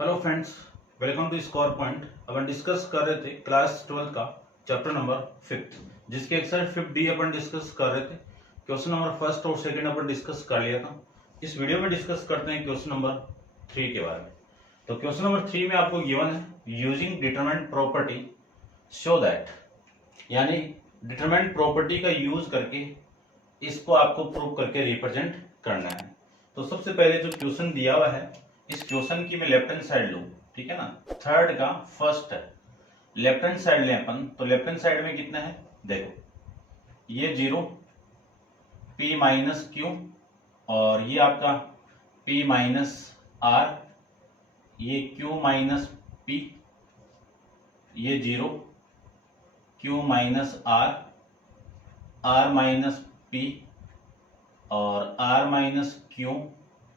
Hello friends, welcome to score point. अपन discuss कर रहे थे क्लास 12 का चैप्टर नंबर 5 जिसके एक्सरसाइज 5D अपन डिस्कस कर रहे थे। क्वेश्चन नंबर फर्स्ट और सेकंड अपन डिस्कस कर लिया था। इस वीडियो में डिस्कस करते हैं क्वेश्चन नंबर 3 के बारे में। तो क्वेश्चन नंबर 3 में आपको गिवन है using determinant property show that, यानी डिटरमिनेंट प्रॉपर्टी का यूज करके इसको आपको प्रूव करके रिप्रेजेंट करना है। तो सबसे पहले जो क्वेश्चन दिया हुआ है, इस क्वेश्चन की मैं लेफ्ट हैंड साइड लूं, ठीक है ना। थर्ड का फर्स्ट है, लेफ्ट हैंड साइड लें अपन, तो लेफ्ट हैंड साइड में कितना है देखो, ये 0 p माइनस क्यू और ये आपका p माइनस आर, ये q माइनस p, ये 0 q minus R, r minus p और r माइनस q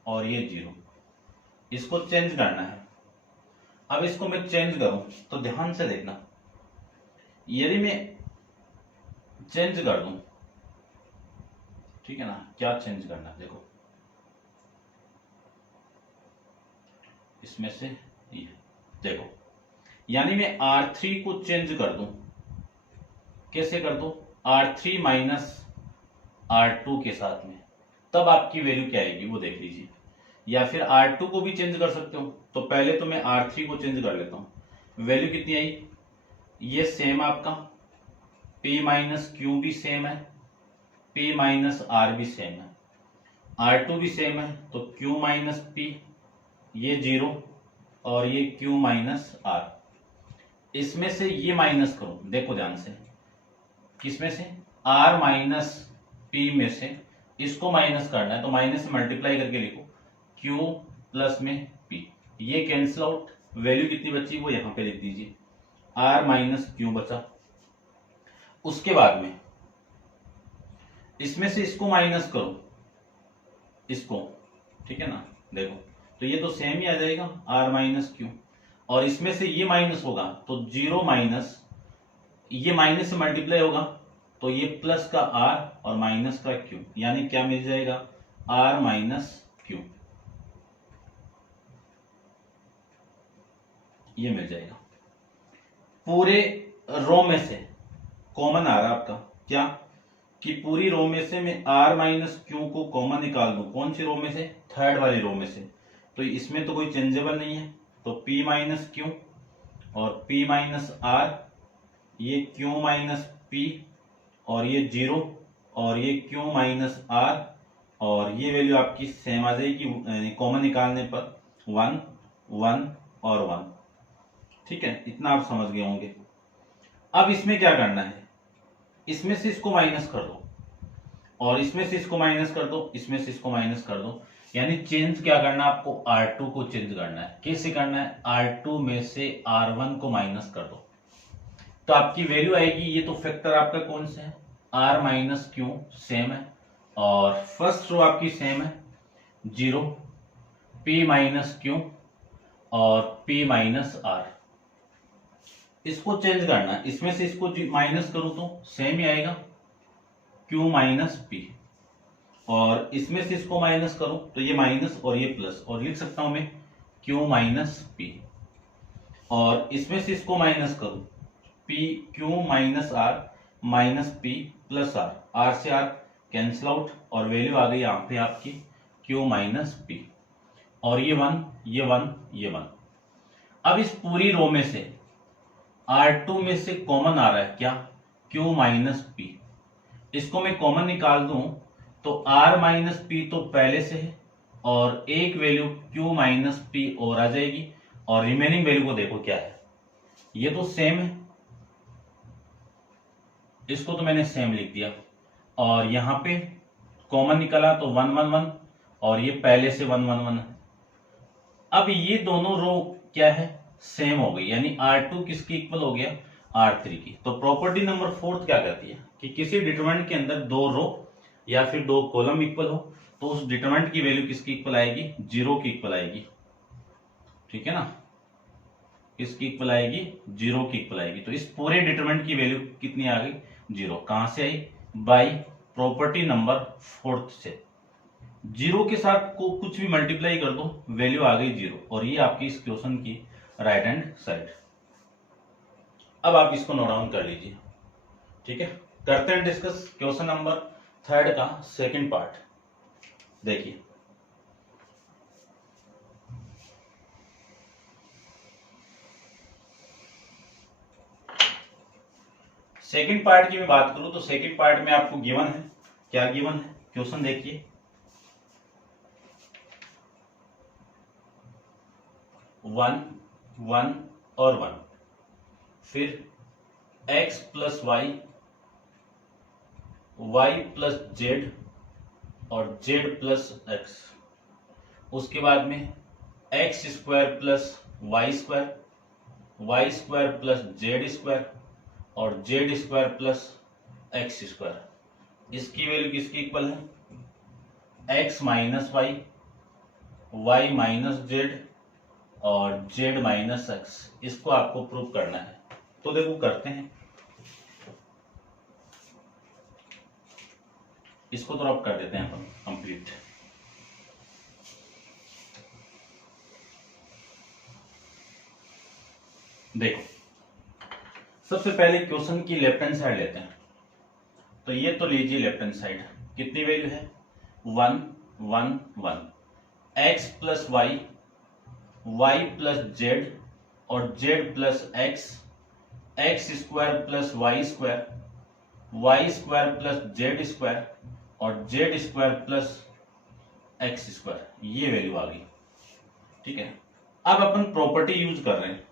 और ये 0। इसको चेंज करना है। अब इसको मैं चेंज करूं तो ध्यान से देखना, यदि मैं चेंज कर दूं, ठीक है ना, क्या चेंज करना है देखो, इसमें से ये देखो, यानी मैं R3 को चेंज कर दूं, कैसे कर दूं, R3 माइनस R2 के साथ में, तब आपकी वैल्यू क्या आएगी वो देख लीजिए। या फिर R2 को भी चेंज कर सकते हो, तो पहले तो मैं R3 को चेंज कर लेता हूं। वैल्यू कितनी आई, ये सेम आपका P माइनस क्यू भी सेम है, P माइनस R भी सेम है, R2 भी सेम है, तो Q माइनस P, ये 0 और ये Q माइनस R। इसमें से ये माइनस करो, देखो ध्यान से, किसमें से, R माइनस P में से इसको माइनस करना है, तो माइनस से मल्टीप्लाई करके लिखो, Q प्लस में P, ये कैंसिल आउट, वैल्यू कितनी बची वो यहां पे लिख दीजिए, R माइनस क्यू बचा। उसके बाद में इसमें से इसको माइनस करो, इसको, ठीक है ना, देखो तो ये तो सेम ही आ जाएगा R माइनस क्यू, और इसमें से ये माइनस होगा तो 0 माइनस, ये माइनस से मल्टीप्लाई होगा तो ये प्लस का R और माइनस का Q, यानी क्या मिल जाएगा, R माइनस क्यू, ये मिल जाएगा। पूरे रो में से कॉमन आ रहा है आपका क्या, कि पूरी रो में से मैं R माइनस क्यू को कॉमन निकाल दूं, कौन सी रो में से, थर्ड वाली रो में से, तो इसमें तो कोई चेंजेबल नहीं है, तो P माइनस क्यू और P माइनस R, ये Q माइनस P और ये 0 और ये Q माइनस R, और ये वैल्यू आपकी सेम आ जाएगी कॉमन निकालने पर, 1 1 और 1, ठीक है, इतना आप समझ गए होंगे। अब इसमें क्या करना है, इसमें से इसको माइनस कर दो और इसमें से इसको माइनस कर दो, इसमें से इसको माइनस कर दो, यानी चेंज क्या करना है आपको, R2 को चेंज करना है। कैसे करना है, R2 में से R1 को माइनस कर दो, तो आपकी वैल्यू आएगी, ये तो फैक्टर आपका कौन सा है, R माइनस क्यू सेम है, और फर्स्ट रो आपकी सेम है, 0 P माइनस क्यू और P माइनस R। इसको चेंज करना है, इसमें से इसको माइनस करूं तो सेम ही आएगा, Q माइनस P, और इसमें से इसको माइनस करो तो ये माइनस और ये प्लस, और लिख सकता हूं मैं Q माइनस P, और इसमें से इसको माइनस करो, Q minus R minus P plus R, R से R कैंसिल आउट, और वैल्यू आ गई यहाँ पे आपकी Q माइनस P, और ये 1 ये 1 ये 1। अब इस पूरी रो में से R2 में से कॉमन आ रहा है क्या, Q माइनस P, इसको मैं कॉमन निकाल दूं तो R माइनस P तो पहले से है, और एक वैल्यू Q माइनस P और आ जाएगी, और रिमेनिंग वैल्यू को देखो क्या है, ये तो सेम है, इसको तो मैंने सेम लिख दिया, और यहां पे कॉमन निकला तो 1 1 1, और ये पहले से 1 1 1 है। अब ये दोनों रो क्या है, सेम हो गई, यानी R2 किसकी इक्वल हो गया, R3 की। तो प्रॉपर्टी नंबर 4 क्या कहती है कि किसी डिटरमिनेंट के अंदर दो रो या फिर दो कॉलम इक्वल हो तो उस डिटरमिनेंट की वैल्यू किसकी इक्वल आएगी, 0 की इक्वल आएगी, ठीक है ना, किसकी इक्वल आएगी, 0 की इक्वल आएगी। तो इस पूरे डिटरमिनेंट की वैल्यू कितनी आ गई, 0। कहां से आई, बाई प्रॉपर्टी नंबर 4 से, जीरो के साथ को कुछ भी मल्टीप्लाई कर दो, वैल्यू आ गई जीरो, और ये आपकी इस क्वेश्चन की राइट हैंड साइड। अब आप इसको नोट डाउन कर लीजिए, ठीक है। करते हैं डिस्कस क्वेश्चन नंबर 3 का सेकंड पार्ट। देखिए सेकंड पार्ट की मैं बात करूं तो सेकंड पार्ट में आपको गिवन है, क्या गिवन है, क्वेश्चन देखिए, 1 1 और 1, फिर x plus y, y plus z और जेड प्लस एक्स, उसके बाद में x square plus y square, y square plus z square और z square plus x square. इसकी वैल्यू किसकी इक्वल है, x minus y, y minus Z और z minus x. इसको आपको प्रूव करना है, तो देखो करते हैं। इसको तो अब कर देते हैं अपन कंप्लीट। देखो सबसे पहले क्वेश्चन की लेफ्ट हैंड साइड लेते हैं, तो ये तो लीजिए लेफ्ट हैंड साइड, कितनी वैल्यू है, 1 1 1, x plus y, y plus z और z plus x, x square plus y square, y square plus z square और z square plus x square. ये वैल्यू आ गई, ठीक है। अब अपन प्रॉपर्टी यूज कर रहे हैं,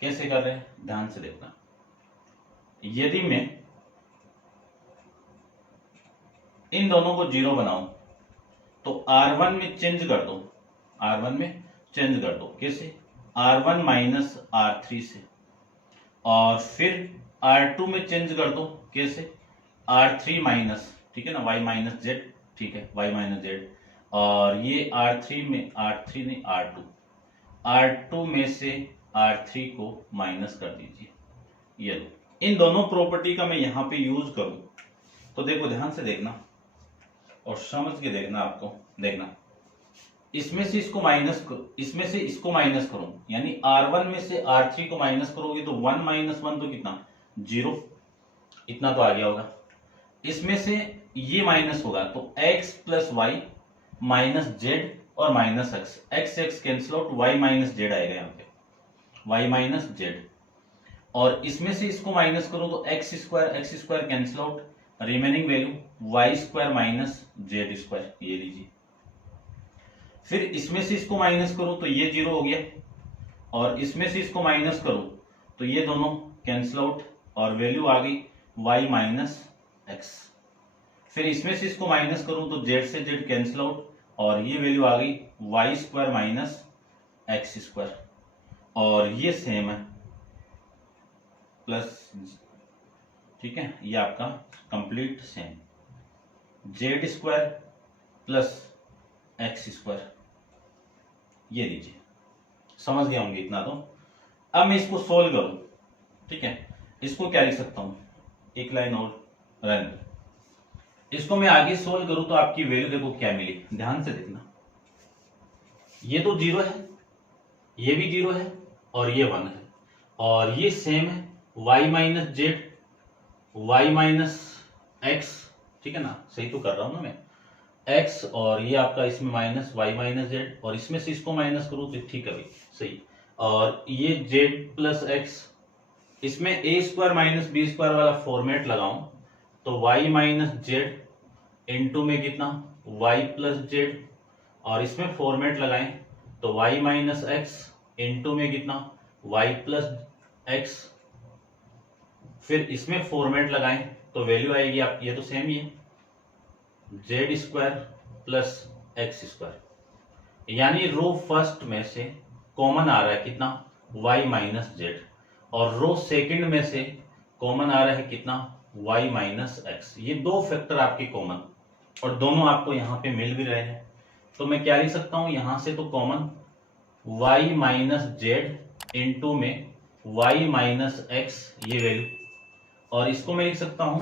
कैसे कर रहे हैं ध्यान से देखना। यदि मैं इन दोनों को जीरो बनाऊं तो R1 में चेंज कर दो, R1 में चेंज कर दो, कैसे, R1 माइनस R3 से, और फिर R2 में चेंज कर दो, कैसे, R3 माइनस, ठीक है ना, Y माइनस जेड, ठीक है, Y माइनस जेड, और ये R3 में, R3 नहीं R2, R2 में से R3 को माइनस कर दीजिए। ये लो, इन दोनों प्रॉपर्टी का मैं यहां पे यूज करूं तो देखो ध्यान से देखना और समझ के देखना, आपको देखना, इसमें से इसको माइनस करो, इसमें से इसको माइनस करो, यानी R1 में से R3 को माइनस करोगे तो 1 माइनस 1 तो कितना, 0, इतना तो आ गया होगा। इसमें से ये माइनस होगा तो x plus y minus Z और minus x, x x cancel out, y minus z आएगा यहाँ पे, वाई माइनस जेड, और इसमें से इसको माइनस करो तो X square cancel out, remaining value Y square minus Z square, ये लीजिए। फिर इसमें से इसको माइनस करो तो ये 0 हो गया, और इसमें से इसको माइनस करो तो ये दोनों कैंसिल आउट और वैल्यू आ गई y माइनस एक्स। फिर इसमें से इसको माइनस करूं तो z से z कैंसिल आउट और ये वैल्यू आ गई Y square minus X square, और ये सेम है प्लस, ठीक है, ये आपका complete same, Z square plus x square, ये लीजिए। समझ गए होंगे इतना तो। अब मैं इसको सोल्व करूं, ठीक है, इसको क्या लिख सकता हूं, एक लाइन और रन, इसको मैं आगे सोल्व करूं तो आपकी वैल्यू देखो क्या मिली, ध्यान से देखना। ये तो 0 है, ये भी 0 है और ये 1 है, और ये सेम है y minus Z, Y minus X, ठीक है ना, सही तो कर रहा हूं ना मैं, x, और ये आपका इसमें माइनस y माइनस जेड, और इसमें से इसको माइनस करूं तो ठीक है भाई सही, और ये z प्लस एक्स, इसमें a square minus B square वाला फॉर्मेट लगाऊं तो y माइनस जेड इंटू में कितना y प्लस जेड, और इसमें फॉर्मेट लगाएं तो y माइनस एक्स इंटू में कितना y प्लस एक्स, फिर इसमें फॉर्मेट लगाएं तो वैल्यू आएगी आप, ये तो सेम ही है, Z square plus x square, यानी रो फर्स्ट में से कॉमन आ रहा है कितना y माइनस जेड, और रो सेकंड में से कॉमन आ रहा है कितना y माइनस एक्स। ये दो फैक्टर आपके कॉमन, और दोनों आपको यहाँ पे मिल भी रहे हैं, तो मैं क्या लिख सकता हूं यहां से तो common y minus Z into में y माइनस एक्स, ये वैल्यू, और इसको मैं लिख सकता हूं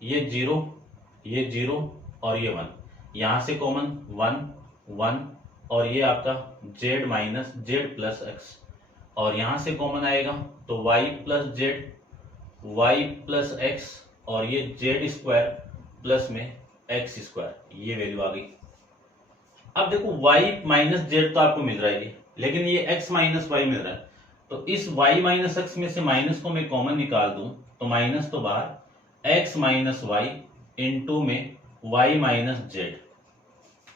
ये 0 और ये 1, यहां से कॉमन 1 1 और ये आपका z minus Z plus X, और यहां से कॉमन आएगा तो y plus Z Y plus X और ये जेड स्क्वायर प्लस में एक्स स्क्वायर, ये वैल्यू आ गई। अब देखो y माइनस जेड तो आपको मिल रहा है, लेकिन ये x माइनस वाई मिल रहा है, तो इस y माइनस एक्स में से माइनस को मैं कॉमन निकाल दूं तो माइनस तो बाहर, x माइनस वाई इंटू में y माइनस जेड,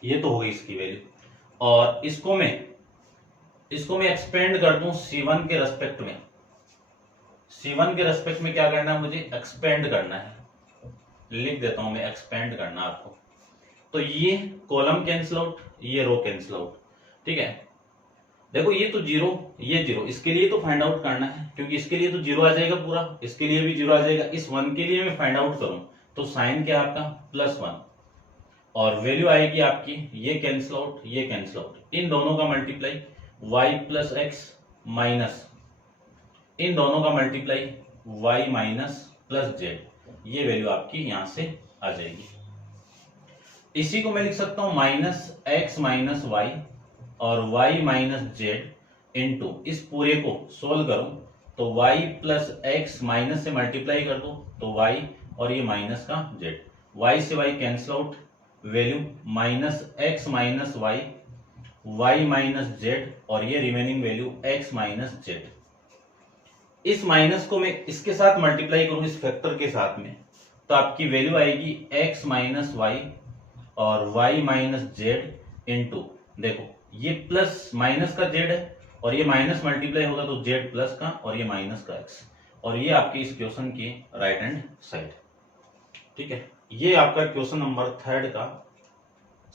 ये तो हो गई इसकी वैल्यू। और इसको मैं एक्सपेंड कर दूं C1 के रेस्पेक्ट में, C1 के रेस्पेक्ट में क्या करना है, मुझे एक्सपेंड करना है, लिख देता हूं मैं, एक्सपेंड करना आपको। तो ये कॉलम कैंसिल आउट, ये रो कैंसिल आउट, ठीक है। देखो ये तो जीरो, ये जीरो, इसके लिए तो फाइंड आउट करना है, क्योंकि इसके लिए तो जीरो आ जाएगा पूरा, इसके लिए भी जीरो आ जाएगा। इस 1 के लिए मैं फाइंड आउट करूं तो साइन क्या आपका +1, और वैल्यू आएगी आपकी, ये कैंसिल आउट, ये कैंसिल आउट, इन दोनों का multiply y plus x minus इन दोनों का multiply y minus plus z, ये वैल्यू आपकी यहां से आ जाएगी। इसी को मैं लिख सकता हूं माइनस एक्स माइनस वाई और y माइनस जेड इंटू, इस पूरे को सोल्व करूं तो y प्लस एक्स माइनस से मल्टीप्लाई कर दो तो y और ये माइनस का z, y से y cancel out, value minus X minus Y y minus Z और ये remaining value x minus Z. इस माइनस को मैं इसके साथ मल्टीप्लाई करूं, इस फैक्टर के साथ में, तो आपकी वैल्यू आएगी x माइनस वाई और y माइनस जेड इंटू, देखो ये प्लस माइनस का z है और ये माइनस मल्टीप्लाई होगा तो z प्लस का और ये माइनस का x, और ये आपकी इस क्वेश्चन की राइट हैंड साइड, ठीक है। ये आपका क्वेश्चन नंबर 3 का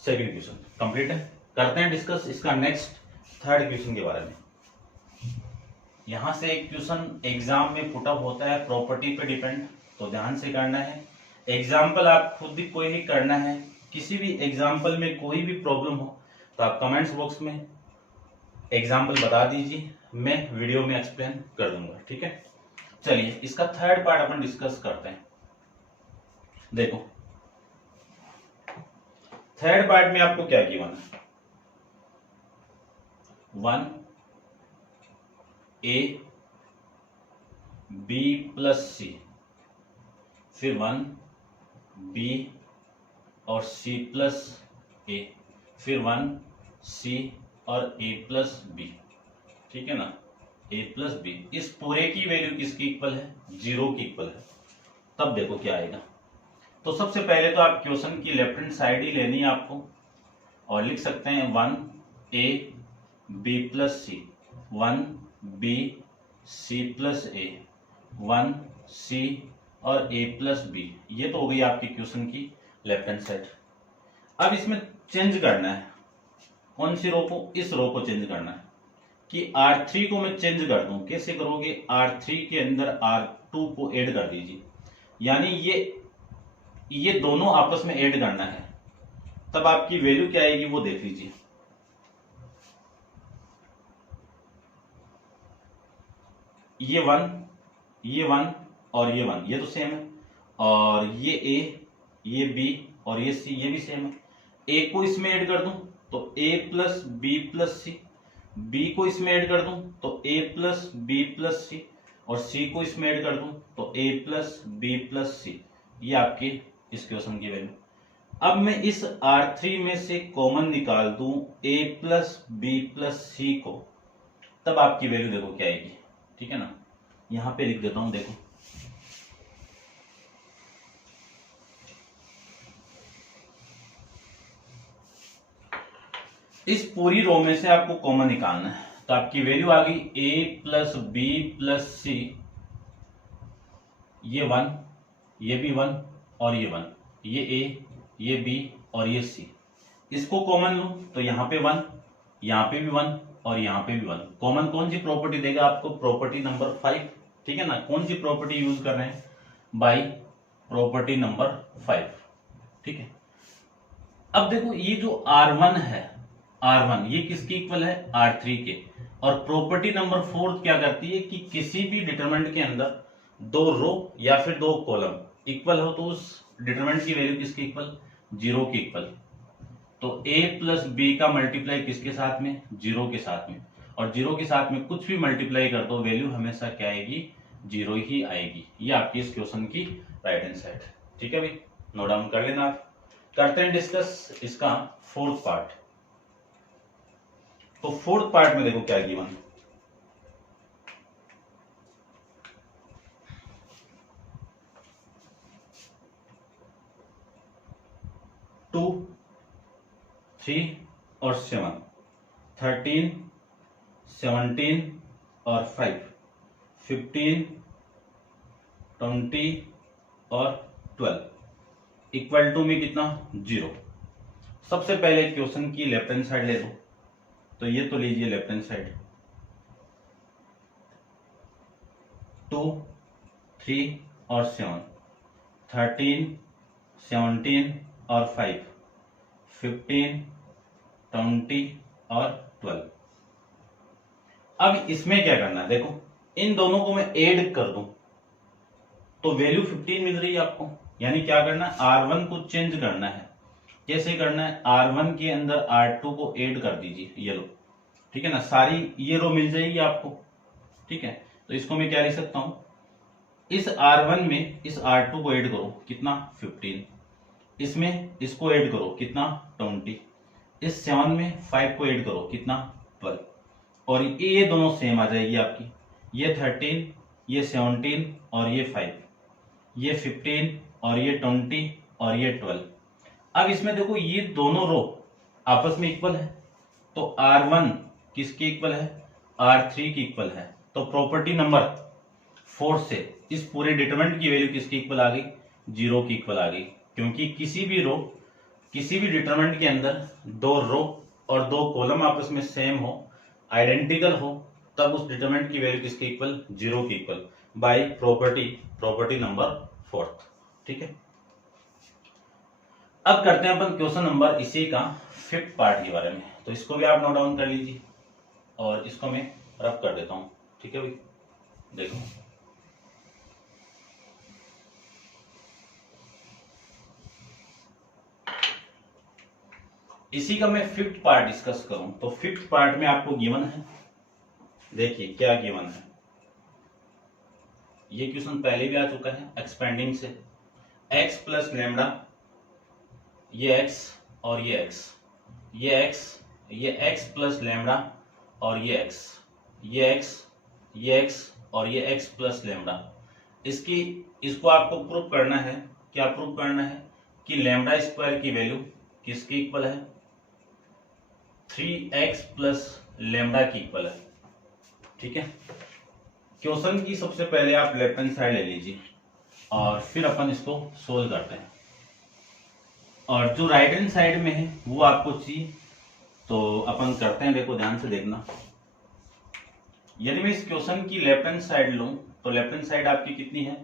सेकंड क्वेश्चन कंप्लीट है। करते हैं डिस्कस इसका नेक्स्ट थर्ड क्वेश्चन के बारे में। यहां से एक क्वेश्चन एग्जाम में पुट अप होता है, प्रॉपर्टी पे डिपेंड, तो ध्यान से करना है। एग्जाम्पल आप खुद भी कोई भी करना है, किसी भी एग्जाम्पल में कोई भी प्रॉब्लम हो तो आप कमेंट्स बॉक्स में एग्जाम्पल बता दीजिए, मैं वीडियो में एक्सप्लेन कर दूंगा, ठीक है। चलिए इसका थर्ड पार्ट अपन डिस्कस करते हैं। देखो थर्ड पार्ट में आपको क्या गिवन है, 1 a b प्लस सी, फिर 1 b और c प्लस a, फिर 1 c और a प्लस b, ठीक है ना, a प्लस b। इस पूरे की वैल्यू किसकी इक्वल है, 0 की इक्वल है। तब देखो क्या आएगा, तो सबसे पहले तो आप क्वेश्चन की लेफ्ट हैंड साइड ही लेनी है आपको, और लिख सकते हैं 1 a b plus C, 1 b c plus a, 1 c और a प्लस b, ये तो हो गई आपकी क्वेश्चन की लेफ्ट हैंड साइड। अब इसमें चेंज करना है, कौन सी रो को, इस रो को चेंज करना है कि R3 को मैं चेंज कर दूं। कैसे करोगे, R3 के अंदर R2 को ऐड कर दीजिए, यानी ये दोनों आपस में ऐड करना है, तब आपकी वैल्यू क्या आएगी वो देख लीजिए। ये 1 और ये 1, ये तो सेम है, और ये a, ये b और ये c, ये भी सेम है। a को इसमें ऐड कर दूं तो a plus B plus C, b को इसमें ऐड कर दूं तो a plus B plus C, और c को इसमें ऐड कर दूं तो a plus B plus C, ये आपकी इस क्वेश्चन की वैल्यू। अब मैं इस R3 में से कॉमन निकाल दूं a प्लस बी प्लस सी को, तब आपकी वैल्यू देखो क्या आएगी, ठीक है ना। यहां पे लिख देता हूं, देखो इस पूरी रो में से आपको कॉमन निकालना है, तो आपकी वैल्यू आ गई a plus B plus C, ये 1, ये भी 1 और ये 1, ये a, ये b और ये c। इसको कॉमन लूं तो यहाँ पे 1, यहाँ पे भी 1 और यहाँ पे भी 1। कॉमन कौन सी प्रॉपर्टी देगा आपको, प्रॉपर्टी नंबर 5, ठीक है ना। कौन सी प्रॉपर्टी यूज कर रहे हैं, बाई प्रॉपर्टी नंबर 5, ठीक है। अब देखो ये जो R1 है, R1 ये किसकी इक्वल है, R3 के, और प्रॉपर्टी नंबर 4 क्या करती है कि किसी भी डिटरमिनेंट के अंदर 2 रो या फिर 2 कॉलम इक्वल हो तो उस डिटरमिनेंट की वैल्यू किसकी इक्वल, 0 की इक्वल, तो a प्लस बी का मल्टीप्लाई किसके साथ में, 0 के साथ में, और 0 के साथ में कुछ भी मल्टीप्लाई कर दो वैल्यू हमेशा क्या आएगी, 0 ही आएगी। ये आपकी इस क्वेश्चन की राइट हैंड साइड। ठीक है भाई, नोट डाउन कर लेना आप। करते हैं डिस्कस इसका फोर्थ पार्ट। तो फोर्थ पार्ट में देखो क्या गिवन, टू, 3 और 7, 13, 17 और 5, 15, 20 और 12 इक्वल टू में कितना, 0। सबसे पहले क्वेश्चन की लेफ्ट हैंड साइड ले लो। तो ये तो लीजिए लेफ्ट हैंड साइड, 2, 3 और 7, 13, 17 और 5, 15, 20 और 12। अब इसमें क्या करना है, देखो इन दोनों को मैं ऐड कर दूं तो वैल्यू 15 मिल रही है आपको। यानी क्या करना है, R1 को चेंज करना है। कैसे करना है, R1 के अंदर R2 को ऐड कर दीजिए, ये लो, ठीक है ना, सारी ये रो मिल जाएगी आपको। ठीक है, तो इसको मैं क्या लिख सकता हूं, इस R1 में इस R2 को ऐड करो, कितना, 15, इसमें इसको ऐड करो, कितना, 20, इस 7 में 5 को ऐड करो, कितना, 12, और ये दोनों सेम आ जाएगी आपकी, ये 13, ये 17 और ये 5, ये 15 और ये 20 और ये 12। अब इसमें देखो ये दोनों रो आपस में इक्वल है, तो R1 किसके इक्वल है, R3 की इक्वल है। तो प्रॉपर्टी नंबर 4 से इस पूरे डिटरमिनेंट की वैल्यू किसकी इक्वल आ गई, 0 की इक्वल आ गई। क्योंकि किसी भी रो, किसी भी डिटरमिनेंट के अंदर दो रो और दो कॉलम आपस में सेम हो, आइडेंटिकल हो, तब उस डिटरमिनेंट की वैल्यू किसके इक्वल, 0 की इक्वल, बाय प्रॉपर्टी नंबर 4। ठीक है, अब करते हैं अपन क्वेश्चन नंबर इसी का 5th पार्ट के बारे में। तो इसको भी आप नोट डाउन कर लीजिए और इसको मैं रफ कर देता हूं। ठीक है भाई, देखो इसी का मैं 5th पार्ट डिस्कस करूं तो 5th पार्ट में आपको गिवन है, देखिए क्या गिवन है। ये क्वेश्चन पहले भी आ चुका है एक्सपेंडिंग से, x प्लस लेमडा, ये x और ये x, ये x प्लस लेमडा और ये x, ये x और ये x प्लस लेमडा। इसको आपको प्रूव करना है, क्या प्रूव करना है कि लेमडा स्क्वायर की वैल्यू किसकी इक्वल है, 3x प्लस लेमडा की इक्वल है। ठीक है, क्वेश्चन की सबसे पहले आप लेफ्ट हैंड साइड ले लीजिए और फिर अपन इसको सोल्व करते हैं। और जो राइट हैंड साइड में है वो आपको चाहिए, तो अपन करते हैं। देखो ध्यान से देखना, यदि मैं इस क्वेश्चन की लेफ्ट हैंड साइड लूं तो लेफ्ट हैंड साइड आपकी कितनी है,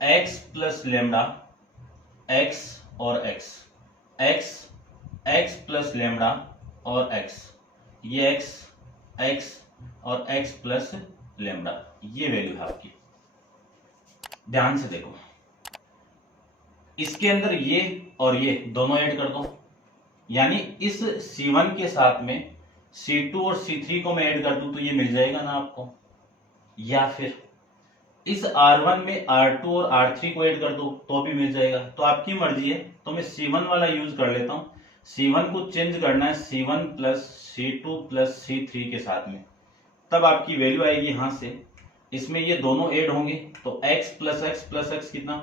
x प्लस लेमडा, x और x प्लस लेमडा और x, ये x और x प्लस लेमडा, ये वैल्यू है आपकी। ध्यान से देखो, इसके अंदर ये और ये दोनों ऐड कर दो, यानी इस C1 के साथ में C2 और C3 को मैं ऐड कर दूं तो ये मिल जाएगा ना आपको, या फिर इस R1 में R2 और R3 को ऐड कर दो तो भी मिल जाएगा। तो आपकी मर्जी है, तो मैं C1 वाला यूज कर लेता हूं। C1 को चेंज करना है C1 plus C2 plus C3 के साथ में, तब आपकी वैल्यू आएगी यहां से, इसमें ये दोनों ऐड होंगे तो x प्लस x कितना,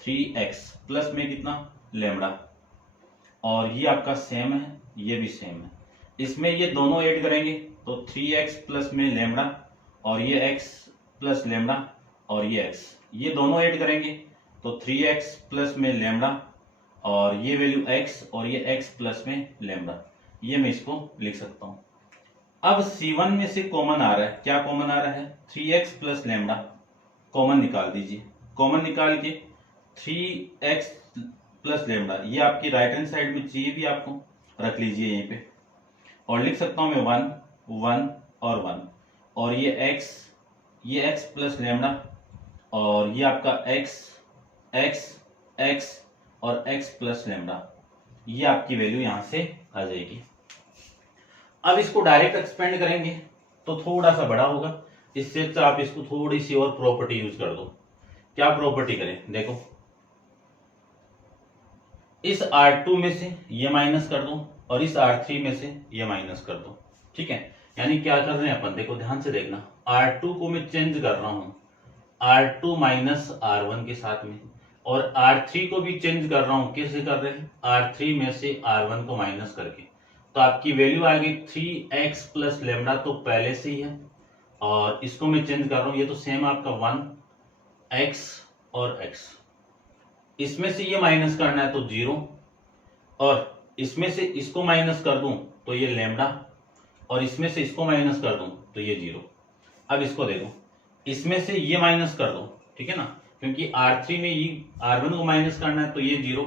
3x प्लस में कितना, लेमडा, और ये आपका सेम है, ये भी सेम है। इसमें ये दोनों ऐड करेंगे तो 3x प्लस में लेमडा और ये x प्लस लेमडा और ये x, ये दोनों ऐड करेंगे तो 3x प्लस में लेमडा और ये वैल्यू x और ये x प्लस में लेमडा, ये मैं इसको लिख सकता हूं। अब C1 में से कॉमन आ रहा है, क्या कॉमन आ रहा है, 3x प्लस लेमडा, कॉमन निकाल दीजिए। कॉमन निकाल के 3x प्लस लेमडा, ये आपकी राइट हैंड साइड में चाहिए भी आपको, रख लीजिए यहीं पे, और लिख सकता हूं मैं 1 1 और 1, और ये x प्लस लेमडा और ये आपका x और x प्लस लेमडा, ये आपकी वैल्यू यहां से आ जाएगी। अब इसको डायरेक्ट एक्सपेंड करेंगे तो थोड़ा सा बड़ा होगा, इससे अच्छा आप इसको थोड़ी सी और प्रॉपर्टी यूज कर दो। क्या प्रॉपर्टी करें, देखो इस R2 में से ये माइनस कर दो और इस R3 में से ये माइनस कर दो। ठीक है, यानी क्या कर रहे हैं अपन, देखो ध्यान से देखना, R2 को मैं चेंज कर रहा हूं R2 माइनस R1 के साथ में, और R3 को भी चेंज कर रहा हूं, कैसे कर रहे हैं, R3 में से R1 को माइनस करके। तो आपकी वैल्यू आ गई 3x प्लस लेमडा, तो पहले से ही है, और इसको मैं चेंज कर रहा हूं, ये तो सेम आपका 1x और x, इसमें से ये माइनस करना है तो 0, और इसमें से इसको माइनस कर दूं तो ये लेमडा, और इसमें से इसको माइनस कर दूं तो ये 0। अब इसको देखो, इसमें से ये माइनस कर दो, ठीक है ना, क्योंकि R3 में ये R1 को माइनस करना है तो ये 0,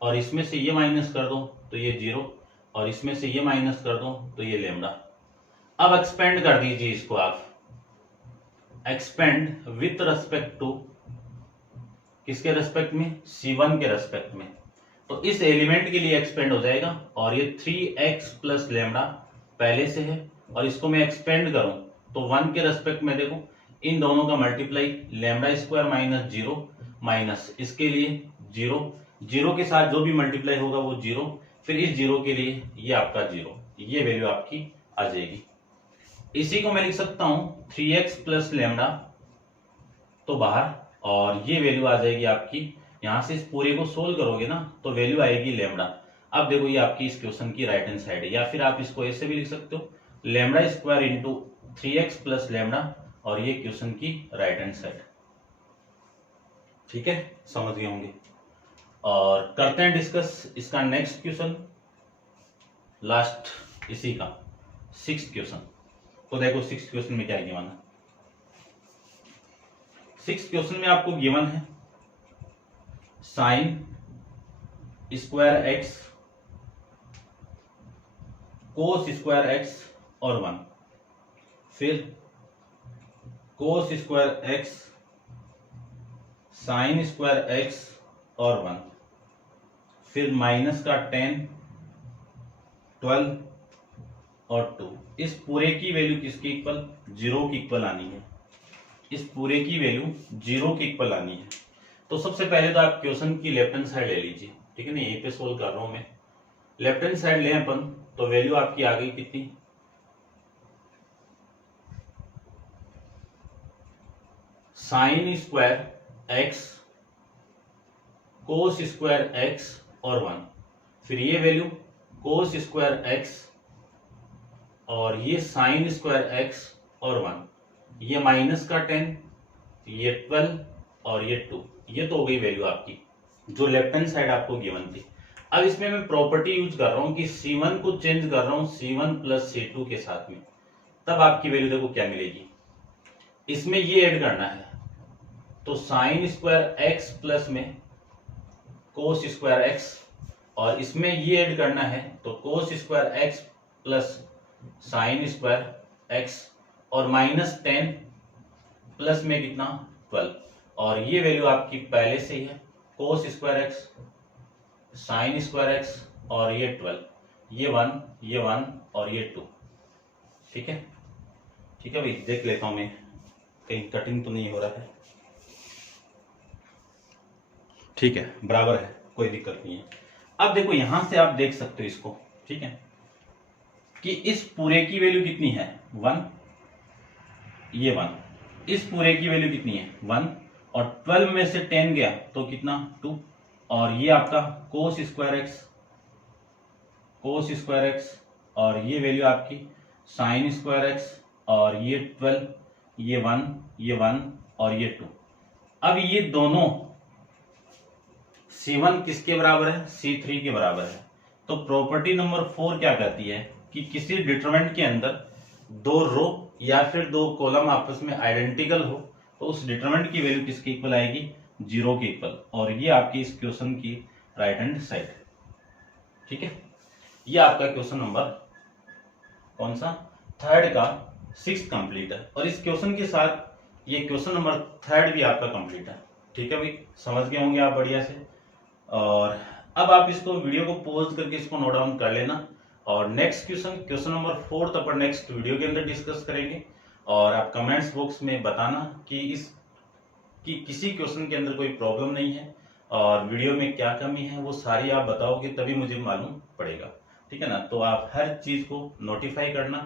और इसमें से ये माइनस कर दो तो ये 0, और इसमें से ये माइनस कर दो तो ये लेमडा। अब एक्सपेंड कर दीजिए इसको आप, एक्सपेंड विथ रेस्पेक्ट टू, किसके रेस्पेक्ट में, C1 के रेस्पेक्ट में। तो इस एलिमेंट के लिए एक्सपेंड हो जाएगा, और ये 3x प्लस लेमडा पहले से है, और इसको मैं एक्सपेंड करूं तो 1 के रेस्पेक्ट में, देखो इन दोनों का multiply, lambda square minus 0 minus इसके लिए 0, 0 के साथ जो भी मल्टीप्लाई होगा वो 0, फिर इस 0 के लिए ये आपका 0, ये वैल्यू आपकी आ जाएगी। इसी को मैं लिख सकता हूं 3x प्लस लेमडा, तो बाहर, और ये वैल्यू आ जाएगी आपकी, यहां से इस पूरे को सोल्व करोगे ना तो वैल्यू आएगी लेमडा। अब देखो ये आपकी इस क्वेश्चन की राइट हैंड साइड है, या फिर आप इसको ऐसे भी लिख सकते हो, lambda square into 3x plus lambda, और ये क्वेश्चन की राइट हैंड साइड। ठीक है, समझ गए होंगे। और करते हैं डिस्कस इसका नेक्स्ट क्वेश्चन, लास्ट इसी का 6th क्वेश्चन। तो देखो 6th क्वेश्चन में क्या गिवन है। 6th क्वेश्चन में आपको गिवन है sine square x, cos square x और 1, फिर cos square x, sine square x और 1, फिर माइनस का 10, 12 और 2। इस पूरे की वैल्यू किसकी इक्वल, 0 की इक्वल आनी है, इस पूरे की वैल्यू 0 की इक्वल आनी है। तो सबसे पहले तो आप क्वेश्चन की लेफ्ट हैंड साइड ले लीजिए, ठीक है ना, यहीं पे सोल्व कर रहा हूं मैं, लेफ्ट हैंड साइड ले अपन, तो वैल्यू आपकी आ गई कितनी, sine square x, cos square x और 1, फिर ये वैल्यू कोस स्क्वायर एक्स, और ये साइन स्क्वायर एक्स और 1, ये माइनस का 10, ये 12 और ये 2, ये तो हो गई वैल्यू आपकी जो लेफ्ट हैंड साइड आपको गिवन थी। अब इसमें मैं प्रॉपर्टी यूज कर रहा हूं कि C1 को चेंज कर रहा हूं C1 प्लस C2 के साथ में, तब आपकी वैल्यू देखो क्या मिलेगी। इसमें ये ऐड करना है, तो साइन स्क्वायर एक्स प्लस में कोस स्क्वायर एक्स, और इसमें ये ऐड करना है तो cos square x plus sine square x, और माइनस 10 प्लस में कितना 12, और ये वैल्यू आपकी पहले से ही है, cos square x, sine square x और ये 12, ये 1, ये 1 और ये 2। ठीक है, ठीक है भाई, देख लेता हूं मैं कहीं कटिंग तो नहीं हो रहा है। ठीक है, बराबर है, कोई दिक्कत नहीं है। अब देखो यहां से आप देख सकते हो इसको, ठीक है, कि इस पूरे की वैल्यू कितनी है 1, ये 1, इस पूरे की वैल्यू कितनी है 1, और 12 में से 10 गया तो कितना 2, और ये आपका cos square x, cos square x, और ये वैल्यू आपकी साइन स्क्वायर एक्स, और ये 12, ये 1, ये 1 और ये 2। अब ये दोनों C1 किसके बराबर है, C3 के बराबर है। तो प्रॉपर्टी नंबर 4 क्या कहती है कि किसी डिटरमिनेंट के अंदर दो रो या फिर दो कॉलम आपस में आइडेंटिकल हो तो उस डिटरमिनेंट की वैल्यू किसकी इक्वल आएगी, 0 की इक्वल, और ये आपकी इस क्वेश्चन की राइट हैंड साइड है। ठीक है, ये आपका क्वेश्चन नंबर कौन सा, 3rd का 6th कंप्लीट है, और इस क्वेश्चन के साथ ये क्वेश्चन नंबर 3rd भी आपका कंप्लीट है। ठीक है भाई, समझ गए होंगे आप बढ़िया से। और अब आप इसको वीडियो को पॉज करके इसको नोट डाउन कर लेना, और नेक्स्ट क्वेश्चन नंबर 4 अपन नेक्स्ट वीडियो के अंदर डिस्कस करेंगे। और आप कमेंट्स बॉक्स में बताना कि किसी क्वेश्चन के अंदर कोई प्रॉब्लम नहीं है और वीडियो में क्या कमी है, वो सारी आप बताओगे तभी मुझे मालूम पड़ेगा, ठीक है ना। तो आप हर चीज को नोटिफाई करना,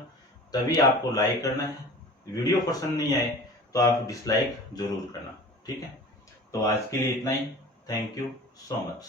तभी आपको लाइक करना है। वीडियो पसंद नहीं आए तो आप डिसलाइक जरूर करना, ठीक है। तो आज के लिए इतना ही। Thank you so much.